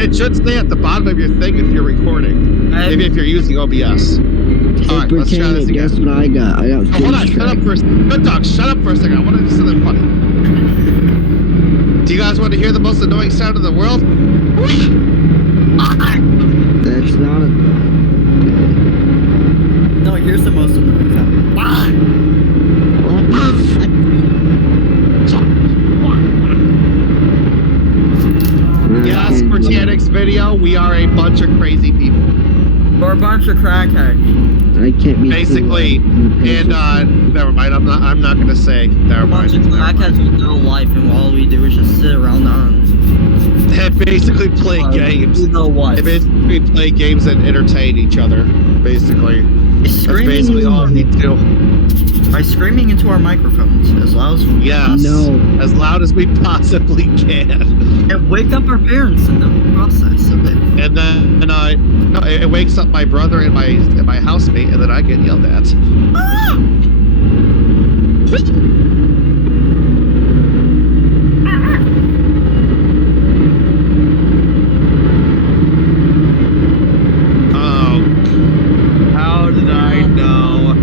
it should stay at the bottom of your thing if you're recording. Maybe if you're using OBS. All right, let's try this again. Guess what I got? I got Hold on, shut up for a second. Good dog, shut up for a second. I want to do something funny. Do you guys want to hear the most annoying sound in the world? That's not a... No, here's the most annoying sound. Yes, for TNX video, we are a bunch of crazy people. We're a bunch of crackheads. I can't be... Basically, and never mind. I'm not gonna say. Never mind. A bunch of crackheads with no life, and all we do is just sit around on. They basically play games. You know what? They basically play games and entertain each other. Basically, that's basically all we do. By screaming into our microphones as loud as we can. Yes. No. As loud as we possibly can. And wake up our parents in the process of it. And then no, it wakes up my brother and my housemate, and then I get yelled at. Ah! Oh, how did I know?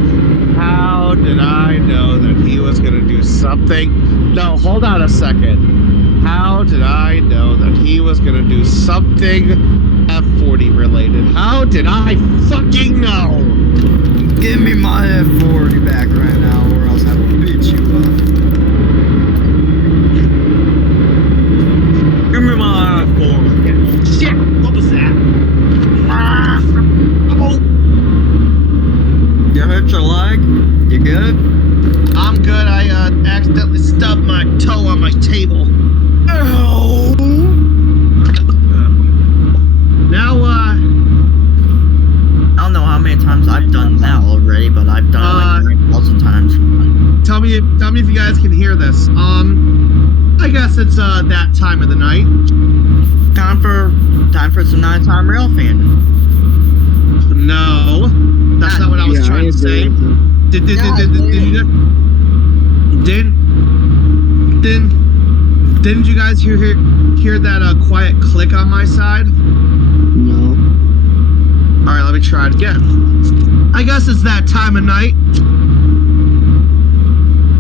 How did I know that he was gonna do something? No, hold on a second. How did I know that he was gonna do something F40 related? How did I fucking know? Give me my F40 back right now, or else I will beat you up. Give me my F40. Shit, what was that? Oh, You hurt your leg? You good? I'm good. I accidentally stubbed my toe on my table. Oh. Now, I don't know how many times I've done that already, but I've done it like 9,000 times. tell me if you guys can hear this. I guess it's that time of the night. Time for some nighttime rail fan. No, that's not what I was trying to say. Didn't you guys hear that quiet click on my side? No. All right, let me try it again. I guess it's that time of night.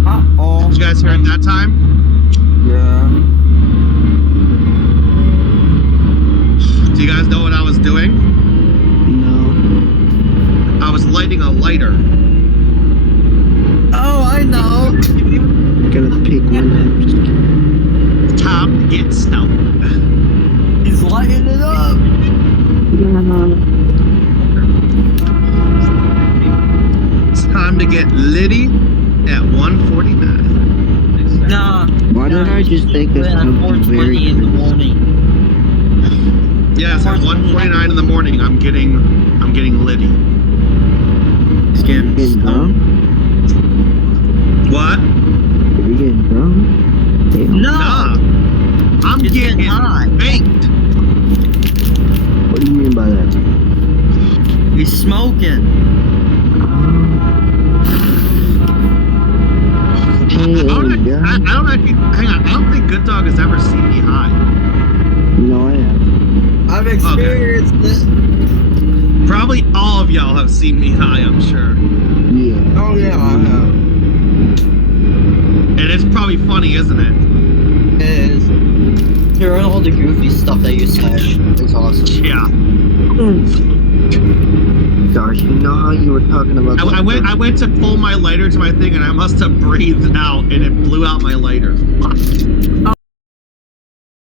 Uh-oh. Did you guys hear it that time? Yeah. Do you guys know what I was doing? No. I was lighting a lighter. Oh, I know. Gonna pick one up. Just kidding. It's time to get stoned. He's lighting it up. It's time to get litty at 1:49. Nah. Why don't I just think of At something very 4:20 in the crazy? morning. Yes, at 1:49 in the morning, I'm getting litty. He's getting Getting drunk? What? Are you getting drunk? Damn. No. Nah, I'm He's getting getting high. baked. What do you mean by that? He's smoking. I don't actually, hang on. I don't think Good Dog has ever seen me high. No, I have. I've experienced it. Probably all of y'all have seen me high, I'm sure. Yeah. Oh yeah, I have. And it's probably funny, isn't it? It is. Hearing all the goofy stuff that you say is awesome. Yeah. Gosh, you know how you were talking about... I went to pull my lighter to my thing, and I must have breathed out, and it blew out my lighter.